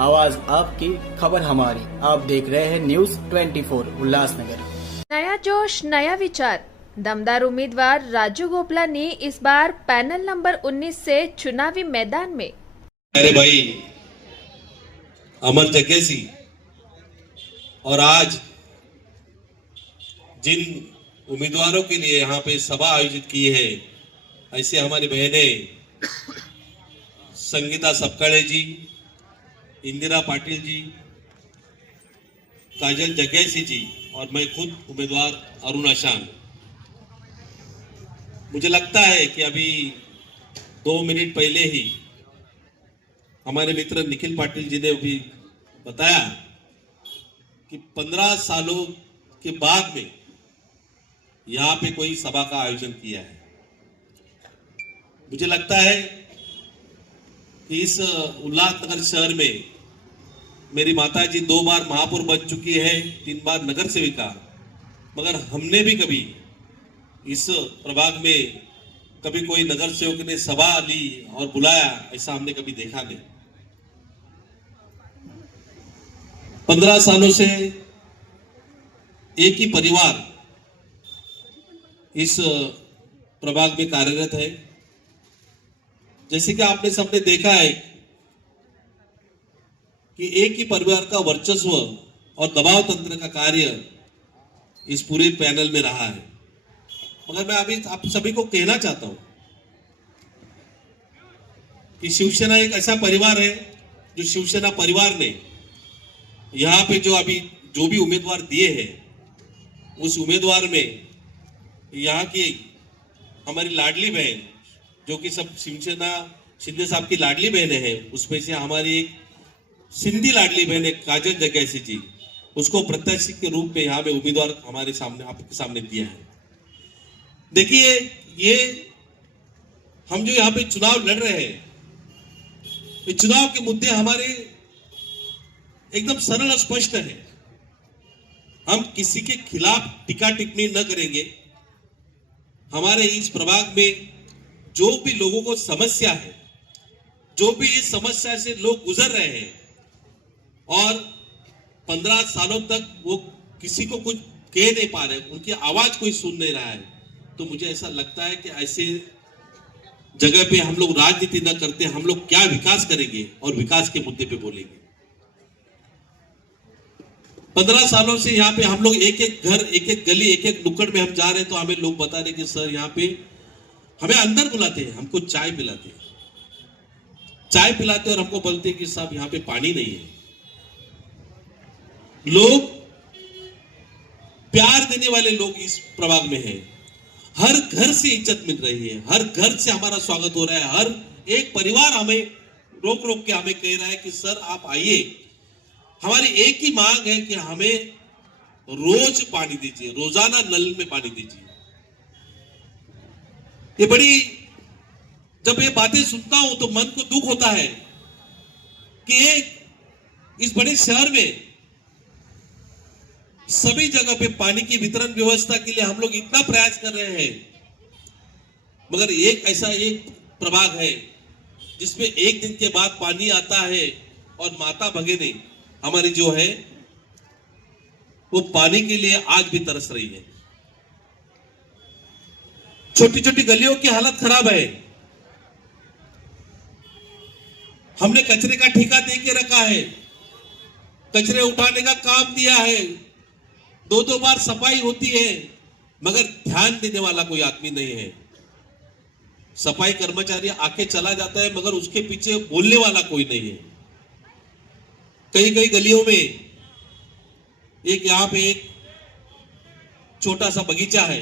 आवाज आपकी, खबर हमारी। आप देख रहे हैं न्यूज 24 उल्लासनगर। नया जोश, नया विचार। दमदार उम्मीदवार राजू गोपला ने इस बार पैनल नंबर 19 से चुनावी मैदान में। अरे भाई अमर जग्गेसी, और आज जिन उम्मीदवारों के लिए यहाँ पे सभा आयोजित की है, ऐसे हमारी बहनें संगीता सपकाळे जी, इंदिरा पाटिल जी, काजल जग्गेसी जी और मैं खुद उम्मीदवार अरुण आशान। मुझे लगता है कि अभी 2 मिनट पहले ही हमारे मित्र निखिल पाटिल जी ने भी बताया कि 15 सालों के बाद में यहाँ पे कोई सभा का आयोजन किया है। मुझे लगता है कि इस उल्लासनगर शहर में मेरी माता जी 2 बार महापौर बन चुकी है, 3 बार नगर सेविका, मगर हमने भी कभी इस प्रभाग में कभी कोई नगर सेवक ने सभा ली और बुलाया, ऐसा हमने कभी देखा नहीं। 15 सालों से एक ही परिवार इस प्रभाग में कार्यरत है। जैसे कि आपने सबने देखा है कि एक ही परिवार का वर्चस्व और दबाव तंत्र का कार्य इस पूरे पैनल में रहा है। मगर मैं अभी आप सभी को कहना चाहता हूं कि शिवसेना एक ऐसा परिवार है जो शिवसेना परिवार ने यहाँ पे जो भी उम्मीदवार दिए हैं, उस उम्मीदवार में यहाँ की हमारी लाडली बहन, जो कि सब शिवसेना शिंदे साहब की लाडली बहनें हैं, उसमें से हमारी एक सिंधी लाडली बहन है काजल जग्गेसी जी, उसको प्रत्याशी के रूप में यहाँ पे उम्मीदवार हमारे सामने आपके सामने दिया है। देखिए, ये हम जो यहाँ पे चुनाव लड़ रहे हैं, ये चुनाव के मुद्दे हमारे एकदम सरल और स्पष्ट है। हम किसी के खिलाफ टीका टिप्पणी न करेंगे। हमारे इस प्रभाग में जो भी लोगों को समस्या है, जो भी इस समस्या से लोग गुजर रहे हैं और 15 सालों तक वो किसी को कुछ कह नहीं पा रहे, उनकी आवाज कोई सुन नहीं रहा है, तो मुझे ऐसा लगता है कि ऐसे जगह पे हम लोग राजनीति न करते, हम लोग क्या विकास करेंगे और विकास के मुद्दे पे बोलेंगे। 15 सालों से यहाँ पे हम लोग एक एक घर, एक एक गली, एक एक नुक्कड़ में हम जा रहे हैं, तो हमें लोग बता रहे कि सर यहाँ पे हमें अंदर बुलाते हैं, हमको चाय पिलाते हैं, चाय पिलाते और हमको बोलते हैं कि साहब यहाँ पे पानी नहीं है। लोग प्यार देने वाले लोग इस प्रभाग में हैं। हर घर से इज्जत मिल रही है, हर घर से हमारा स्वागत हो रहा है। हर एक परिवार हमें रोक रोक के हमें कह रहा है कि सर आप आइए। हमारी एक ही मांग है कि हमें रोज पानी दीजिए, रोजाना नल में पानी दीजिए। ये बड़ी, जब ये बातें सुनता हूं तो मन को दुख होता है कि इस बड़े शहर में सभी जगह पे पानी की वितरण व्यवस्था के लिए हम लोग इतना प्रयास कर रहे हैं, मगर एक प्रभाग है जिसमें एक दिन के बाद पानी आता है और माता भगिनी हमारी जो है वो पानी के लिए आज भी तरस रही है। छोटी छोटी गलियों की हालत खराब है। हमने कचरे का ठेका दे के रखा है, कचरे उठाने का काम दिया है, 2-2 बार सफाई होती है, मगर ध्यान देने वाला कोई आदमी नहीं है। सफाई कर्मचारी आके चला जाता है, मगर उसके पीछे बोलने वाला कोई नहीं है। कई कई गलियों में यहाँ पे एक छोटा सा बगीचा है,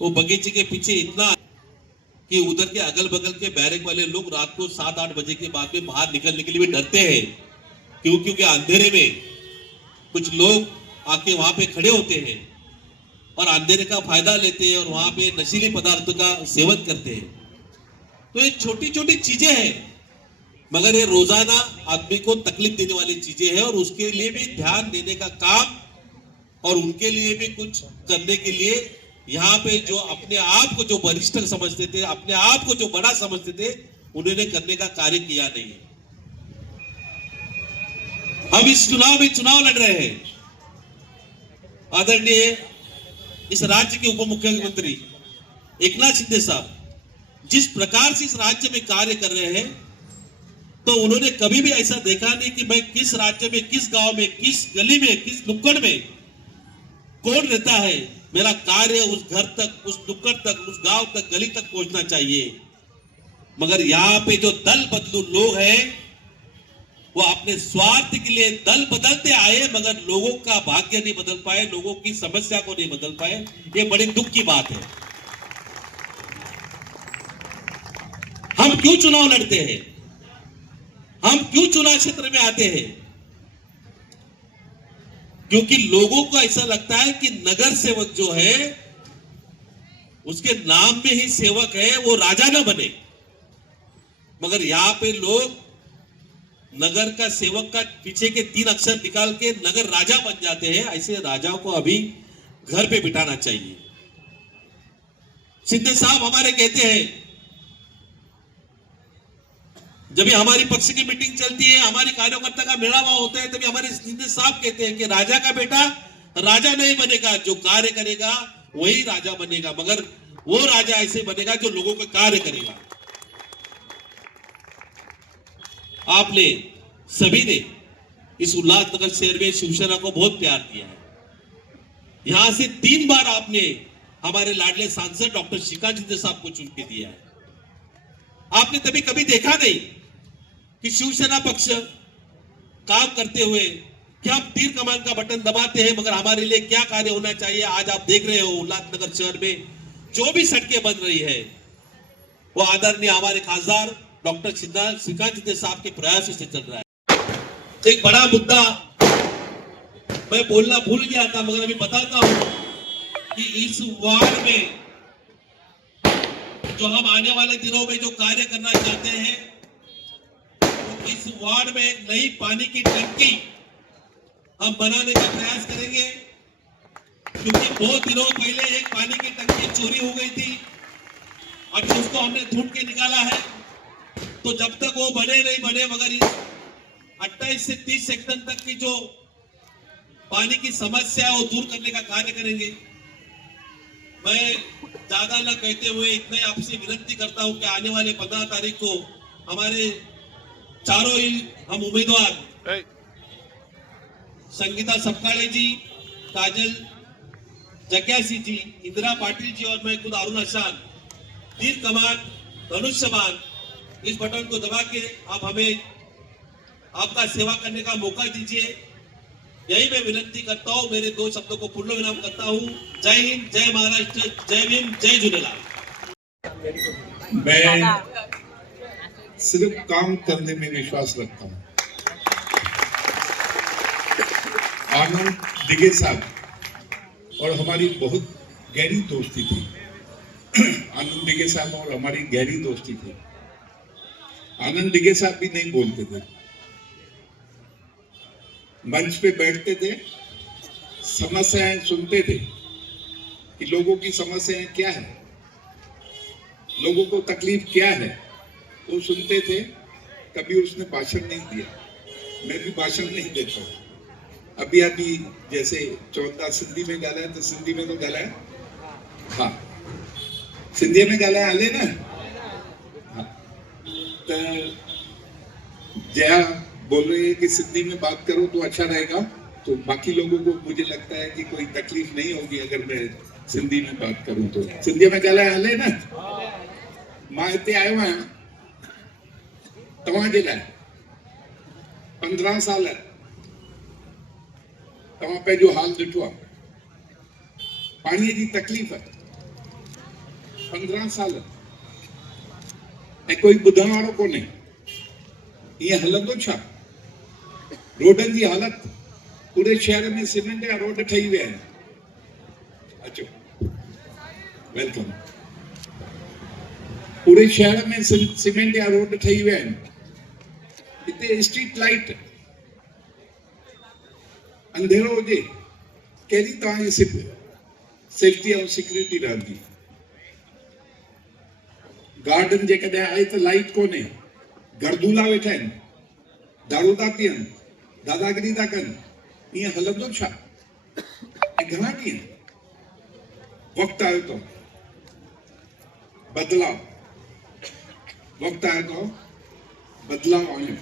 वो बगीचे के पीछे इतना कि उधर के अगल बगल के बैरक वाले लोग रात को 7-8 बजे के बाद में बाहर निकलने के लिए भी डरते हैं। क्योंकि अंधेरे में कुछ लोग आके वहां पे खड़े होते हैं और अंधेरे का फायदा लेते हैं और वहां पे नशीले पदार्थों का सेवन करते हैं। तो ये छोटी छोटी चीजें हैं, मगर ये रोजाना आदमी को तकलीफ देने वाली चीजें हैं, और उसके लिए भी ध्यान देने का काम और उनके लिए भी कुछ करने के लिए यहाँ पे जो अपने आप को जो वरिष्ठ समझते थे, अपने आप को जो बड़ा समझते थे, उन्होंने करने का कार्य किया नहीं है। हम इस चुनाव में चुनाव लड़ रहे हैं। आदरणीय इस राज्य के उप मुख्यमंत्री एकनाथ शिंदे साहब जिस प्रकार से इस राज्य में कार्य कर रहे हैं, तो उन्होंने कभी भी ऐसा देखा नहीं कि मैं किस राज्य में, किस गांव में, किस गली में, किस नुक्कड़ में कौन रहता है, मेरा कार्य उस घर तक, उस नुक्कड़ तक, उस गांव तक, गली तक पहुंचना चाहिए। मगर यहाँ पे जो दल बदलू लोग हैं, वो अपने स्वार्थ के लिए दल बदलते आए, मगर लोगों का भाग्य नहीं बदल पाए, लोगों की समस्या को नहीं बदल पाए। ये बड़ी दुख की बात है। हम क्यों चुनाव लड़ते हैं? हम क्यों चुनाव क्षेत्र में आते हैं? क्योंकि लोगों को ऐसा लगता है कि नगर सेवक जो है, उसके नाम में ही सेवक है, वो राजा ना बने। मगर यहां पे लोग नगर का सेवक का पीछे के 3 अक्षर निकाल के नगर राजा बन जाते हैं। ऐसे राजाओं को अभी घर पे बिठाना चाहिए। शिंदे साहब हमारे कहते हैं, जब हमारी पक्ष की मीटिंग चलती है, हमारी कार्यकर्ता का मेलावा होता है, तभी हमारे शिंदे साहब कहते हैं कि राजा का बेटा राजा नहीं बनेगा, जो कार्य करेगा वही राजा बनेगा। मगर वो राजा ऐसे बनेगा जो लोगों का कार्य करेगा। आपने सभी ने इस उल्लासनगर शहर में शिवसेना को बहुत प्यार दिया है। यहां से 3 बार आपने हमारे लाडले सांसद डॉक्टर श्रीकांत शिंदे साहब को चुन के दिया है। आपने तभी कभी देखा नहीं कि शिवसेना पक्ष काम करते हुए क्या हम तीर कमान का बटन दबाते हैं, मगर हमारे लिए क्या कार्य होना चाहिए। आज आप देख रहे हो उल्लासनगर शहर में जो भी सड़कें बन रही है, वो आदरणीय हमारे खासदार डॉक्टर श्रीकांत शिंदे साहब के प्रयास से चल रहा है। एक बड़ा मुद्दा मैं बोलना भूल गया था, मगर अभी बताता हूं कि इस वार्ड में जो हम आने वाले दिनों में जो कार्य करना चाहते हैं, तो इस वार्ड में एक नई पानी की टंकी हम बनाने का प्रयास करेंगे। क्योंकि बहुत दिनों पहले एक पानी की टंकी चोरी हो गई थी और उसको हमने ढूंढ के निकाला है। तो जब तक वो बने नहीं बने, मगर इस 28 से 30 सेक्शन तक की जो पानी की समस्या है वो दूर करने का कार्य करेंगे। मैं ज्यादा न कहते हुए इतने आपसे विनती करता हूं कि आने वाले 15 तारीख को हमारे चारों ही हम उम्मीदवार संगीता सपकाळे जी, काजल जग्यासी जी, इंदिरा पाटिल जी और मैं खुद अरुण आशान, तीर कमान धनुष्यबाण, इस बटन को दबा के आप हमें आपका सेवा करने का मौका दीजिए। यही मैं विनती करता हूं। मेरे 2 शब्दों को पूर्ण विराम करता हूं। जय हिंद, जय महाराष्ट्र, जय भीम, जय झूलेलाल। मैं सिर्फ काम करने में विश्वास रखता हूं। आनंद दिगे साहब और हमारी बहुत गहरी दोस्ती थी। आनंद दिगे साहब और हमारी गहरी दोस्ती थी। आनंद दिगे साहब भी नहीं बोलते थे, मंच पे बैठते थे, समस्याएं सुनते थे कि लोगों की समस्याएं क्या है, लोगों को तकलीफ क्या है, वो सुनते थे। कभी उसने भाषण नहीं दिया, मैं भी भाषण नहीं देता हूं। अभी जैसे चौथा सिंधी में गाला है तो सिंधी में तो गाला है, हाँ सिंधी में गाला है, आले ना। तो जया बोल रही है कि सिंधी में बात करो तो अच्छा रहेगा, तो बाकी लोगों को मुझे लगता है कि कोई तकलीफ नहीं होगी अगर मैं सिंधी में बात करूं तो। सिंधी में गाला हले ना। मां हिते आयो आहियां तव्हां जे लाइ 15 साल तव्हां पंहिंजो हाल ॾिठो आहे। पाणीअ जी तकलीफ़ 15 साल ऐं कोई ॿुधण वारो कोन्हे। ईअं हलंदो छा? रोडनि जी हालत, पूरे शहर में सीमेंट जा रोड ठही विया आहिनि। अचो, वेलकम। पूरे शहर में सीमेंट जा रोड ठही विया आहिनि। हिते स्ट्रीट लाइट अंधेरो हुजे, कहिड़ी तव्हांजी सेफ्टी ऐं सिक्योरिटी रहंदी? गार्डन जेकॾहिं आहे त लाइट कोन्हे, गर्दूला वेठा आहिनि, दारू था पीअनि, दादागिरी था कनि, ईअं हलंदो छा? ऐं घणा ॾींहं वक़्तु आयो अथव बदिलाव, वक़्तु आयो अथव बदिलाव आणियो।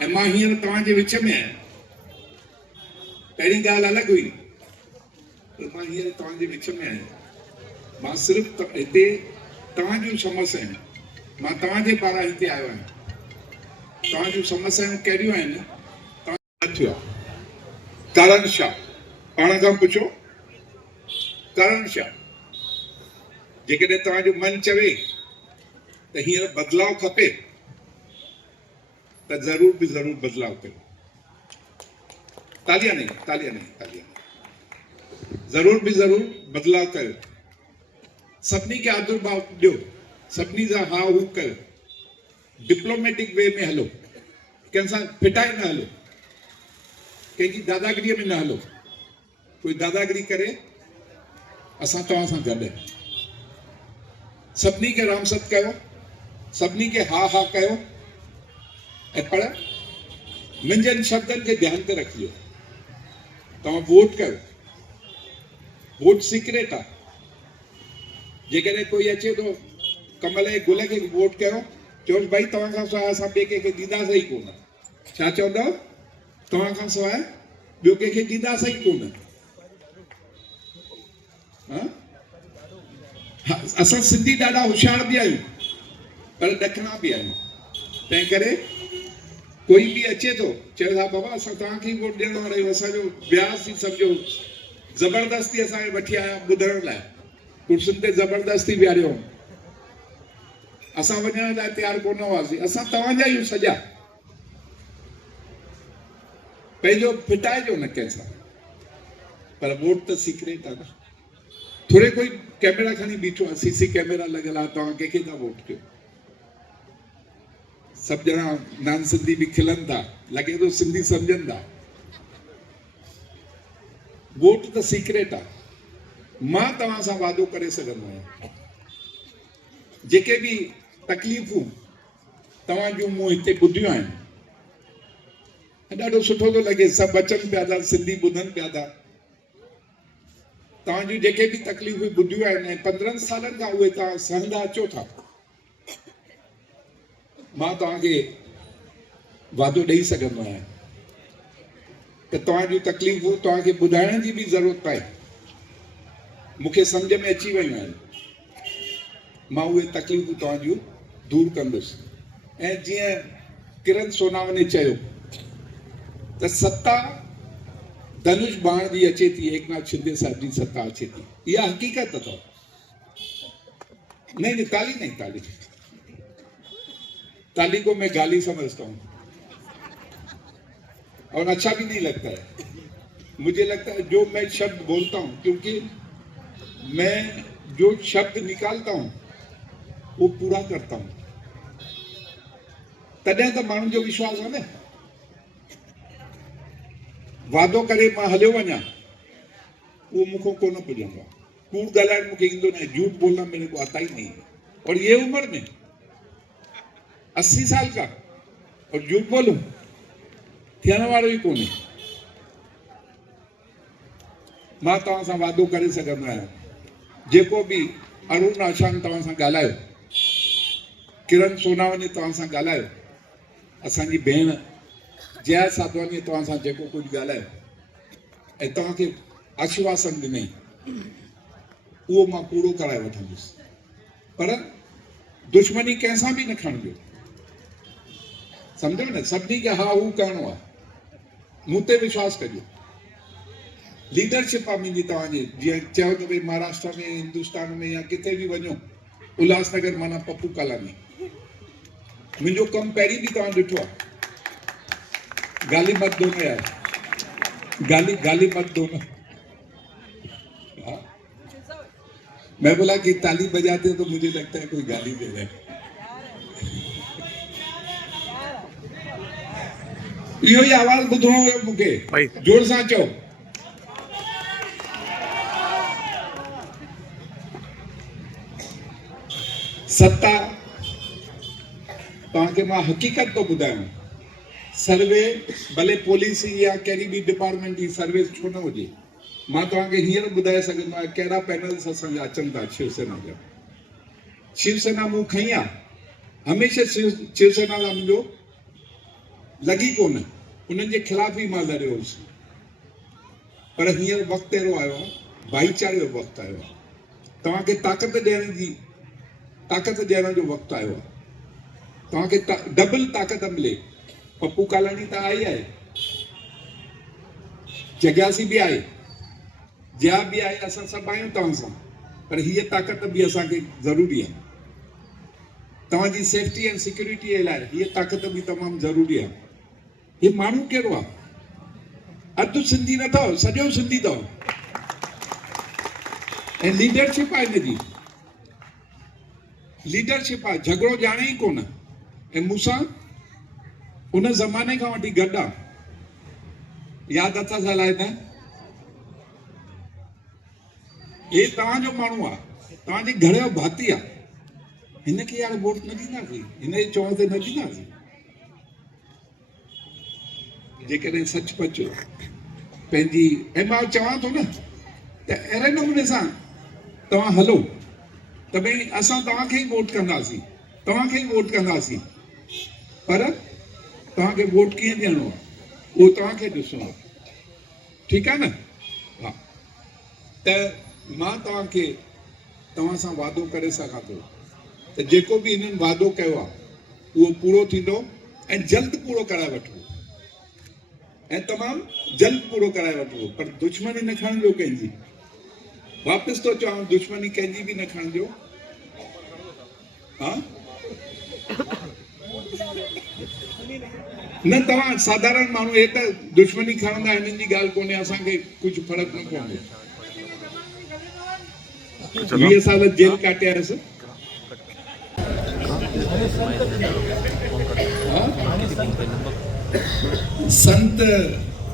ऐं मां हींअर तव्हांजे विच में आहियां। पहिरीं ॻाल्हि अलॻि हुई, पर मां हींअर तव्हांजे विच में आहियां। मां सिर्फ़ु हिते तव्हां जूं समस्याऊं, मां तव्हांजे पारां हिते आयो आहियां। तव्हां जूं समस्याऊं कहिड़ियूं आहिनि तव्हां थियो आहे? कारण छा? पाण खां पुछो, कारण छा? जेकॾहिं तव्हांजो मन चवे त हींअर बदिलाव खपे त ज़रूर बि ज़रूर बदिलाव कयो। तालियां नहीं, तालियां नहीं, तालियां नहीं। ज़रूर भी ज़रूर बदलाव कयो। सभिनी खे आदरभाव ॾियो, सभिनी सां हा हू कयो, डिप्लोमेटिक वे में हलो, कंहिंसां फिटाए न हलो, कंहिंजी दादागिरीअ में न हलो। कोई दादागिरी करे असां तव्हां सां गॾु आहियूं। सभिनी खे रामसत कयो, सभिनी खे हा हा कयो, ऐं पर मुंहिंजनि शब्दनि खे ध्यान ते रखिजो। तव्हां वोट कयो, वोट सीक्रेट आहे। जेकॾहिं कोई अचे थो कमल जे गुल खे वोट कयो, चयोसि भाई तव्हां खां सवाइ असां ॿिए कंहिंखे ॾींदासीं ई कोन। छा चवंदव? तव्हां खां सवाइ ॿियो कंहिंखे ॾींदासीं ई कोन। असां सिंधी ॾाढा होशियार बि आहियूं, पर ॾखणा बि आहियूं। तंहिं करे कोई भी अचे तो चए हा बाबा असां तव्हांखे ई वोट ॾियण वारा आहियूं, असांजो व्यास ई सम्झो ज़बरदस्ती असांखे वठी आया ॿुधण लाइ, कुर्सियुनि ते ज़बरदस्ती विहारियो, असां वञण लाइ तयारु कोन हुआसीं। असां तव्हांजा आहियूं सॼा। पंहिंजो फिटाइजो न कंहिंसां, पर वोट त सीक्रेट आहे न। थोरे कोई कैमरा खणी बीठो आहे, सीसी कैमरा लॻल आहे, तव्हां कंहिंखे था वोट कयो? सब ॼणा नान सिंधी भी खिलन था, लगे तो सिंधी समझन था। वोट तो सीक्रेट आहे। मां तव्हां सां वादो करे सघंदो आहियां, जेके भी तकलीफ़ूं तव्हां जूं मूं हिते ॿुधियूं आहिनि, ॾाढो सुठो थो लॻे। सभु अचनि पिया था, सिंधी ॿुधनि पिया था। तव्हां जूं जेके भी तकलीफ़ूं ॿुधियूं आहिनि, 15 सालनि खां उहे तव्हां सहंदा अचो था। मां तव्हांखे वादो ॾेई सघंदो आहियां त तव्हां जूं तकलीफ़ूं तव्हांखे ॿुधाइण जी बि ज़रूरत पए, मूंखे सम्झ में अची वियूं आहिनि। मां उहे तकलीफ़ूं तव्हां जूं दूर कंदुसि। ऐं जीअं किरण सोनावने चयो त सत्ता धनुष बाण जी अचे थी, एकनाथ शिंदे साहब जी सत्ता अचे थी। इहा हक़ीक़त अथव। नहीं, ताली नहीं, ताली को मैं गाली समझता हूं और अच्छा भी नहीं लगता है। मुझे लगता है जो मैं शब्द बोलता हूं, क्योंकि मैं जो शब्द निकालता हूं वो पूरा करता हूं, तॾहिं त माण्हुनि जो विश्वास है न। वादो करे मां हलियो वञा, वो मुखों कोन पुॼंदो आहे। कूड़ ॻाल्हाइण मूंखे ईंदो न आहे, झूठ बोलना मेरे को आता ही नहीं है। और ये उम्र में 80 साल का और झूठ बोलूं थियण वारो ई कोन्हे। मां तव्हां सां वादो करे सघंदो आहियां, जेको बि अरुण आशान तव्हां सां ॻाल्हायो, किरण सोनावने तव्हां सां ॻाल्हायो, असांजी भेण जया साधवानी तव्हां सां जेको कुझु ॻाल्हायो ऐं तव्हांखे आश्वासन ॾिनई, उहो मां पूरो कराए वठंदुसि। पर दुश्मनी कंहिंसां बि न खणिजो, समझो न। सभिनी खे हा हू करिणो आहे। मूं ते विश्वास कजो। लीडरशिप आहे मुंहिंजी तव्हांजी। जीअं चयो त भई महाराष्ट्र में, हिंदुस्तान में या किथे बि वञो, उल्हासनगर माना पप्पू कालानी। मुंहिंजो कमु पहिरीं बि तव्हां ॾिठो आहे। गाली मत दो ना यार, गाली मत दो ना। हाँ? मैं बोला कि ताली बजाते तो मुझे लगता है कोई गाली दे रहा है। इहो ई आवाज़ ॿुधणो हुयो मूंखे, जोर सां चओ। सत्ता तव्हांखे मां हक़ीक़त थो ॿुधायां, सर्वे भले पुलिस या कहिड़ी बि डिपार्टमेंट जी सर्विस छो न हुजे, मां तव्हांखे हींअर ॿुधाए सघंदो आहियां कहिड़ा पैनल्स असांजा अचनि था शिवसेना जा। शिवसेना मूं खई आहे, हमेशह शिवसेना सां मुंहिंजो लॻी कोन, उन्हनि जे ख़िलाफ़ ई मां लड़ियो हुउसि। पर हींअर वक़्तु अहिड़ो आयो आहे, भाईचारे जो वक़्तु आयो आहे, तव्हांखे ताक़त ॾियण जो वक़्तु आयो आहे, तव्हांखे डबल ताक़त मिले। पप्पू कालाणी त आहे, जॻियासी बि आहे, जया बि आहे, असां सभु आहियूं तव्हां सां, पर हीअ ताक़त बि असांखे ज़रूरी आहे। तव्हांजी सेफ्टी एंड सिक्योरिटी जे लाइ हीअ ताक़त बि तमामु ज़रूरी आहे। हीअ माण्हू कहिड़ो आहे? अधु सिंधी न अथव, सॼो सिंधी अथव, ऐं लीडरशिप आहे हिनजी, लीडरशिप आहे, झगड़ो ॼाणे ई कोन। ऐं मूंसां उन ज़माने खां वठी गॾु आहे, यादि अथसि अलाए न? हे तव्हांजो माण्हू आहे, तव्हांजे घर जो भाती आहे, हिनखे यार वोट न ॾींदासीं, हिन जे चवण ते न ॾींदासीं। जेकॾहिं सचपच पंहिंजी, ऐं मां चवां थो न त अहिड़े नमूने सां तव्हां हलो त भई असां तव्हांखे ई वोट कंदासीं, तव्हांखे ई वोट कंदासीं, पर तव्हांखे वोट कीअं ॾियणो आहे उहो तव्हांखे ॾिसणो आहे, ठीकु आहे न? हा, त मां तव्हां सां वादो करे सघां थो त जेको बि हिननि वादो कयो आहे उहो पूरो थींदो, ऐं जल्द पूरो कराए वठिबो, ऐं तमामु जल्द पूरो कराए वठिबो। पर दुश्मनी न खणिजो कंहिंजी, वापसि थो चवां, दुश्मनी कंहिंजी बि न खणिजो। हा, न तव्हां साधारण माण्हू, हे त दुश्मनी खणंदा, हिननि जी ॻाल्हि कोन्हे, असांखे कुझु फ़र्क़ु न पवंदो। 20 साल जेल काटियासीं। संत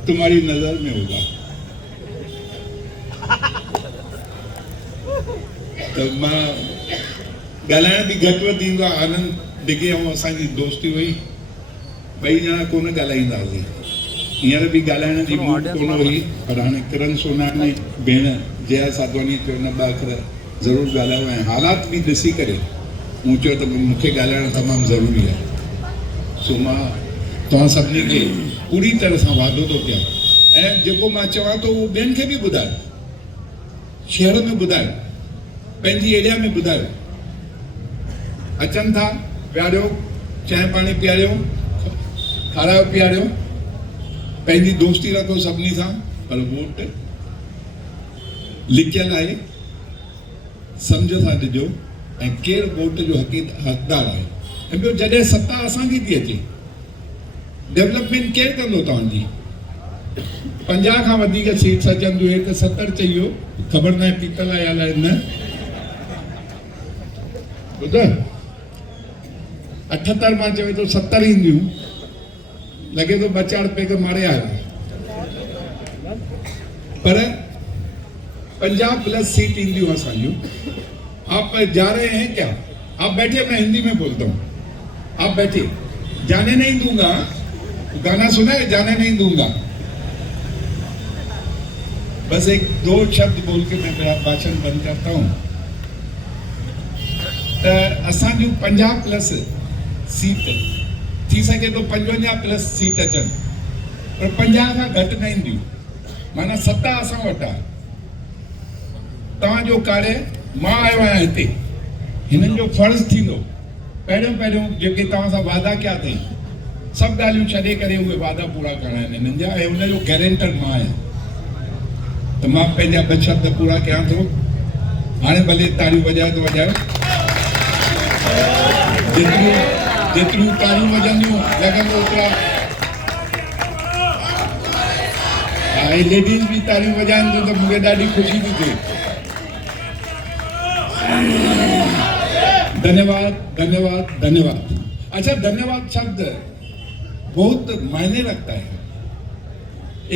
तुम्हारी नजर में होगा, तो मां ॻाल्हाइण बि घटि वधि ईंदो आहे। आनंद डिगे ऐं असांजी दोस्ती हुई, ॿई ॼणा कोन ॻाल्हाईंदासीं, हींअर बि ॻाल्हाइण जी मूड कोन हुई, पर हाणे किरण सोनानी भेण जया साधवानी चयो न ॿ अखर ज़रूरु ॻाल्हायो, ऐं हालात बि ॾिसी करे मूं चयो त मूंखे ॻाल्हाइणु तमामु ज़रूरी आहे। सो मां तव्हां सभिनी खे पूरी तरह सां वादो थो कयां, ऐं जेको मां चवां थो उहो ॿियनि खे बि ॿुधायो, शहर में ॿुधायो, पंहिंजी एरिया में ॿुधायो। अचनि था, पियारियो, चांहि पाणी पीआरियो, खारायो पीआरियो, पंहिंजी दोस्ती रखो सभिनी सां, पर वोट लिकियल आहे, सम्झ सां ॾिजो, ऐं केरु वोट जो हक़दार आहे। ऐं ॿियो, जॾहिं सत्ता असांजी थी अचे, डेवलपमेंट केरु कंदो तव्हांजी? 50 खां वधीक सीट्स अचनि थियूं, त 70 चई वियो, ख़बर न आहे पीतल आहे या न। ॿुध, 78 मां चवे थो 70 ईंदियूं, लॻे थो 2-4 पैग मारे आयो, पर 50+ सीट ईंदियूं असांजूं। आप जा रहे हैं क्या? आप बैठे, मैं हिंदी में बोलता हूँ, आप बैठे। जाने नहीं दूंगा, गाना सुना है, जाने नहीं दूंगा। बस 1-2 शब्द बोल के मैं मेरा भाषण बंद करता हूँ। असांजूं 50+ सीट थी सके तो 55+ सीट अचनि, पर 50 खां घटि न ईंदियूं, माना सत्ता असां वटि आहे। तव्हांजो कार्य, मां आयो आहियां हिते, हिननि जो फर्ज़ थींदो पहिरियों जेके तव्हां सां वादा कया अथई, सभु ॻाल्हियूं छॾे करे उहे वादा पूरा करणा आहिनि हिननि जा, ऐं हुनजो गारंटर मां आहियां। त मां पंहिंजा 2 शब्द पूरा कयां थो। हाणे भले तालियूं वॼाए थो वॼायो, जेतिरियूं तालियूं वॼंदियूं लॻंदो ओतिरा। ऐं लेडीज़ बि तालियूं वॼाइनि थियूं त मूंखे ॾाढी ख़ुशी थी थिए। धन्यवाद, धन्यवाद, धन्यवाद। अच्छा, धन्यवाद शब्द बहुत मायने रखता है।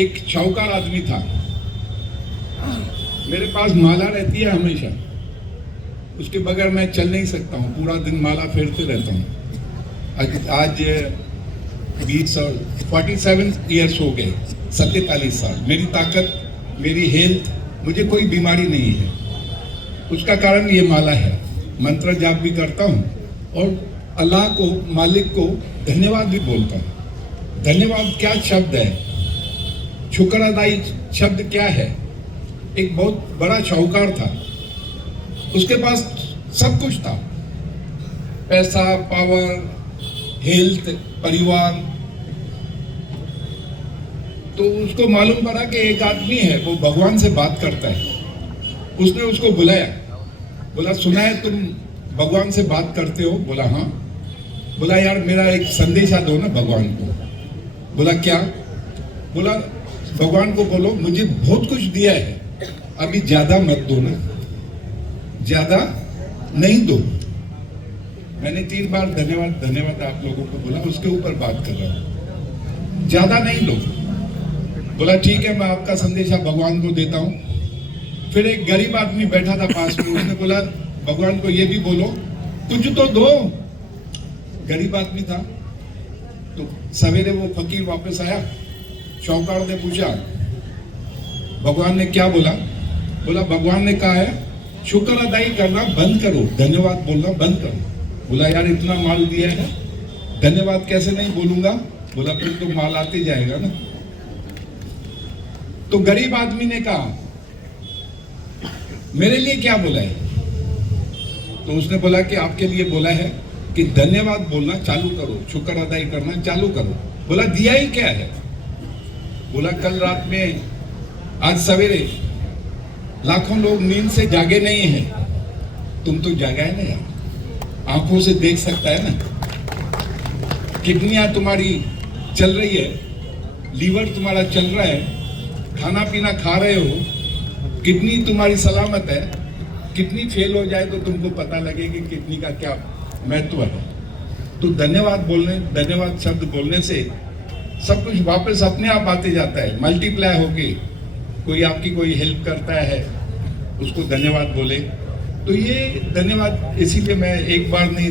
एक शाहूकार आदमी था, मेरे पास माला रहती है हमेशा, उसके बगैर मैं चल नहीं सकता हूँ, पूरा दिन माला फेरते रहता हूँ। आज 20 और 47 ईयर्स हो गए, 47 साल। मेरी ताकत, मेरी हेल्थ, मुझे कोई बीमारी नहीं है। उसका कारण ये माला है। मंत्र जाप भी करता हूँ और अल्लाह को, मालिक को धन्यवाद भी बोलता हूँ। धन्यवाद क्या शब्द है, शुक्र अदाई शब्द क्या है। एक बहुत बड़ा शाहूकार था, उसके पास सब कुछ था, पैसा, पावर, हेल्थ, परिवार। तो उसको मालूम पड़ा कि एक आदमी है वो भगवान से बात करता है। उसने उसको बुलाया, बोला सुना है तुम भगवान से बात करते हो? बोला हाँ। बोला यार मेरा एक संदेशा दो ना भगवान को। बोला क्या? बोला भगवान को बोलो मुझे बहुत कुछ दिया है, अभी ज्यादा मत दो ना, ज्यादा नहीं दो। मैंने 3 बार धन्यवाद धन्यवाद आप लोगों को बोला, उसके ऊपर बात कर रहा हूं, ज्यादा नहीं दो। बोला ठीक है, मैं आपका संदेशा भगवान को देता हूं। फिर एक गरीब आदमी बैठा था पास में, उसने बोला भगवान को ये भी बोलो कुछ तो दो। गरीब आदमी था। तो सवेरे वो फकीर वापस आया, शाहूकार ने पूछा भगवान ने क्या बोला? बोला भगवान ने कहा है शुक्र अदाई करना बंद करो, धन्यवाद बोलना बंद करो। बोला यार इतना माल दिया है, धन्यवाद कैसे नहीं बोलूंगा? बोला फिर तो माल आते जाएगा ना। तो गरीब आदमी ने कहा मेरे लिए क्या बोला है? तो उसने बोला कि आपके लिए बोला है कि धन्यवाद बोलना चालू करो, शुक्र अदाई करना चालू करो। बोला दिया ही क्या है? बोला कल रात में, आज सवेरे लाखों लोग नींद से जागे नहीं हैं, तुम तो जागा है ना यार, आंखों से देख सकता है ना। किडनियां तुम्हारी चल रही है, लीवर तुम्हारा चल रहा है, खाना पीना खा रहे हो, किडनी तुम्हारी सलामत है। किडनी फेल हो जाए तो तुमको पता लगे कि किडनी का क्या महत्व है। तो धन्यवाद बोलने, धन्यवाद शब्द बोलने से सब कुछ वापस अपने आप आते जाता है, मल्टीप्लाई होके। कोई आपकी कोई हेल्प करता है, उसको धन्यवाद बोले। तो ये धन्यवाद इसीलिए मैं एक बार नहीं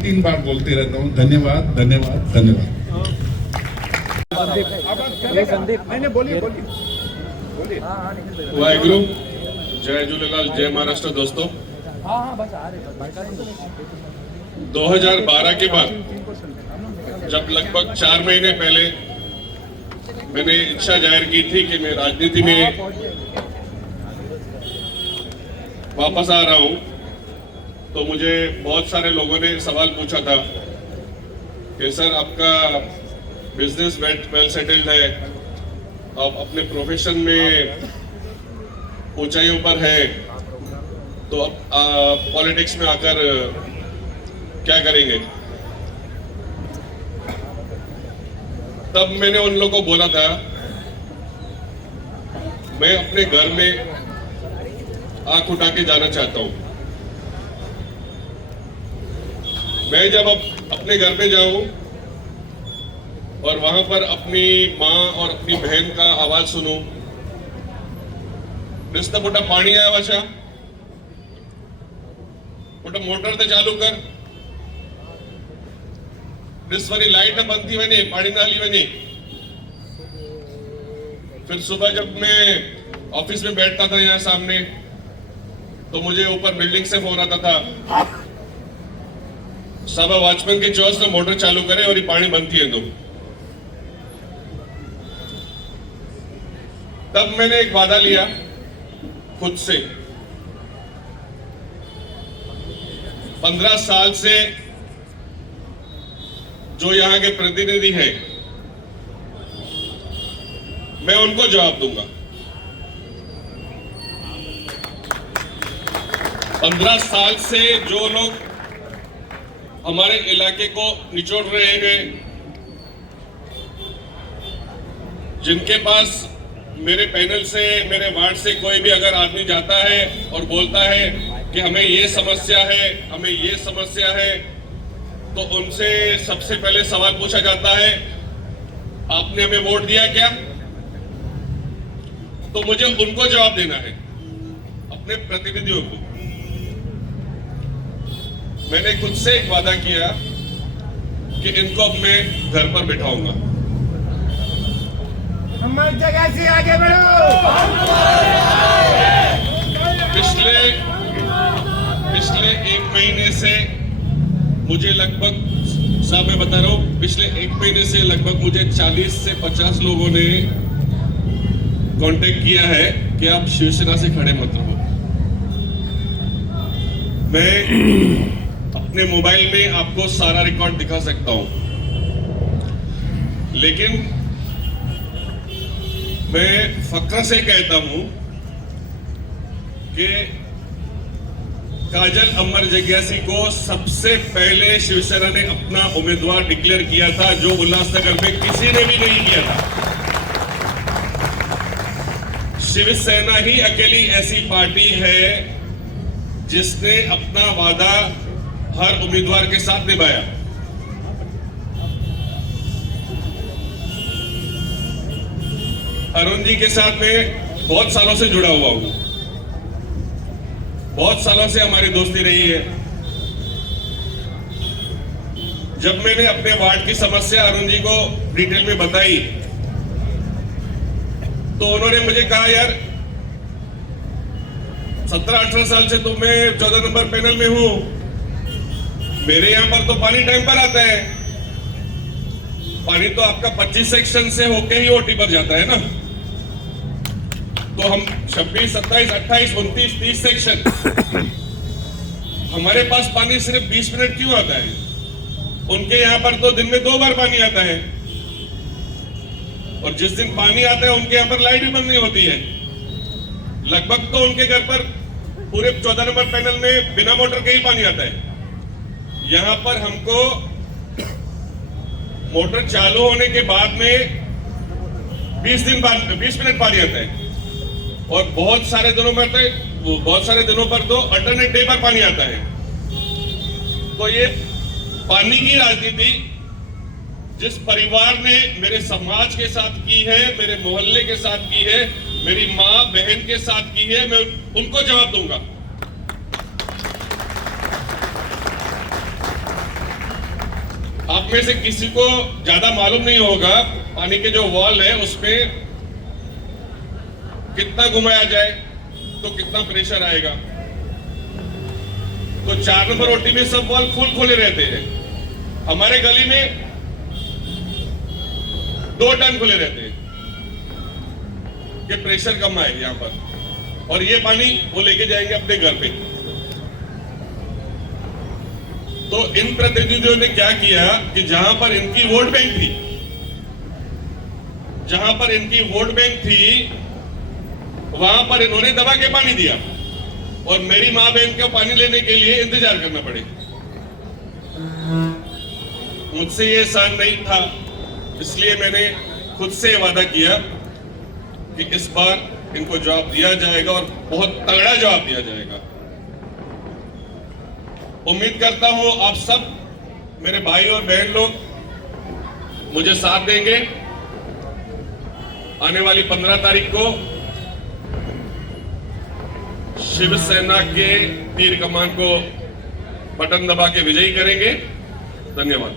तीन बार बोलते रहता हूँ, धन्यवाद धन्यवाद धन्यवाद। मैंने बोलिए वाहेगुरु, जय झूलेलाल, जय महाराष्ट्र। दोस्तों 2012 के बाद जब लगभग 4 महीने पहले मैंने इच्छा जाहिर की थी कि मैं राजनीति में वापस आ रहा हूं, तो मुझे बहुत सारे लोगों ने सवाल पूछा था कि सर आपका बिजनेस वेल सेटल्ड है, आप अपने प्रोफेशन में ऊंचाइयों पर है, तो अब पॉलिटिक्स में आकर क्या करेंगे? तब मैंने उन लोगों को बोला था मैं अपने घर में आंख उठा के जाना चाहता हूं। मैं जब अब अपने घर में जाऊं और वहां पर अपनी माँ और अपनी बहन का आवाज सुनूं, नुसतं मोठा पाणी आहे वाशा, मोठं मोटर ते चालू कर, वाली लाइट बंद थी वनी, पानी ना ली वनी। फिर सुबह जब मैं ऑफिस में बैठता था यहाँ सामने, तो मुझे ऊपर बिल्डिंग से फोन आता था, सब वॉचमैन के चौस में मोटर चालू करे और ये पानी बंद थी। तो तब मैंने एक वादा लिया खुद से, 15 साल से जो यहाँ के प्रतिनिधि हैं, मैं उनको जवाब दूंगा। 15 साल से जो लोग हमारे इलाके को निचोड़ रहे हैं, जिनके पास मेरे पैनल से, मेरे वार्ड से कोई भी अगर आदमी जाता है और बोलता है कि हमें ये समस्या है, हमें ये समस्या है, तो उनसे सबसे पहले सवाल पूछा जाता है आपने हमें वोट दिया क्या? तो मुझे उनको जवाब देना है, अपने प्रतिनिधियों को। मैंने खुद से एक वादा किया कि इनको अब मैं घर पर बैठाऊंगा। हिम्मत जगह से आगे बढ़ो। पिछले 1 महीने से मुझे लगभग, साहब मैं बता रहा हूँ, पिछले 1 महीने से लगभग मुझे 40 से 50 लोगों ने कांटेक्ट किया है कि आप शिवसेना से खड़े मत रहो। मैं अपने मोबाइल में आपको सारा रिकॉर्ड दिखा सकता हूं, लेकिन मैं फक्र से कहता हूं कि काजल अमर जग्यासी को सबसे पहले शिवसेना ने अपना उम्मीदवार डिक्लेयर किया था, जो उल्लासनगर में किसी ने भी नहीं किया था। शिवसेना ही अकेली ऐसी पार्टी है जिसने अपना वादा हर उम्मीदवार के साथ निभाया। अरुण जी के साथ मैं बहुत सालों से जुड़ा हुआ हूं, बहुत सालों से हमारी दोस्ती रही है। जब मैंने अपने वार्ड की समस्या अरुण जी को डिटेल में बताई तो उन्होंने मुझे कहा, यार 17-18 साल से तो मैं 14 नंबर पैनल में हूं, मेरे यहां पर तो पानी टाइम पर आता है, पानी तो आपका 25 सेक्शन से होके ही ओटी पर जाता है ना, तो हम 26, 27, 28, 29, 30 सेक्शन, हमारे पास पानी सिर्फ 20 मिनट क्यों आता है? उनके यहां पर तो दिन में 2 बार पानी आता है, और जिस दिन पानी आता है उनके यहां पर लाइट भी बंद नहीं होती है। लगभग तो उनके घर पर पूरे 14 नंबर पैनल में बिना मोटर के ही पानी आता है। यहां पर हमको मोटर चालू होने के बाद में 20 मिनट पानी आता है, और बहुत सारे दिनों पर तो अल्टरनेट डे पर पानी आता है। तो ये पानी की राजनीति जिस परिवार ने मेरे समाज के साथ की है, मेरे मोहल्ले के साथ की है, मेरी माँ बहन के साथ की है, मैं उनको जवाब दूंगा। आप में से किसी को ज्यादा मालूम नहीं होगा पानी के जो वॉल है उसमें कितना घुमाया जाए तो कितना प्रेशर आएगा। तो 4 नंबर ओटी में सब वॉल खोले रहते हैं, हमारे गली में 2 टन खुले रहते हैं कि प्रेशर कम आए यहां पर, और ये पानी वो लेके जाएंगे अपने घर पे। तो इन प्रतिनिधियों ने क्या किया कि जहां पर इनकी वोट बैंक थी वहां पर इन्होंने दबा के पानी दिया, और मेरी मां बहन को पानी लेने के लिए इंतजार करना पड़े। मुझसे ये सहन नहीं था, इसलिए मैंने खुद से वादा किया कि इस बार इनको जवाब दिया जाएगा, और बहुत तगड़ा जवाब दिया जाएगा। उम्मीद करता हूं आप सब मेरे भाई और बहन लोग मुझे साथ देंगे। आने वाली 15 तारीख को शिवसेना के तीर कमान को बटन दबा के विजयी करेंगे। धन्यवाद।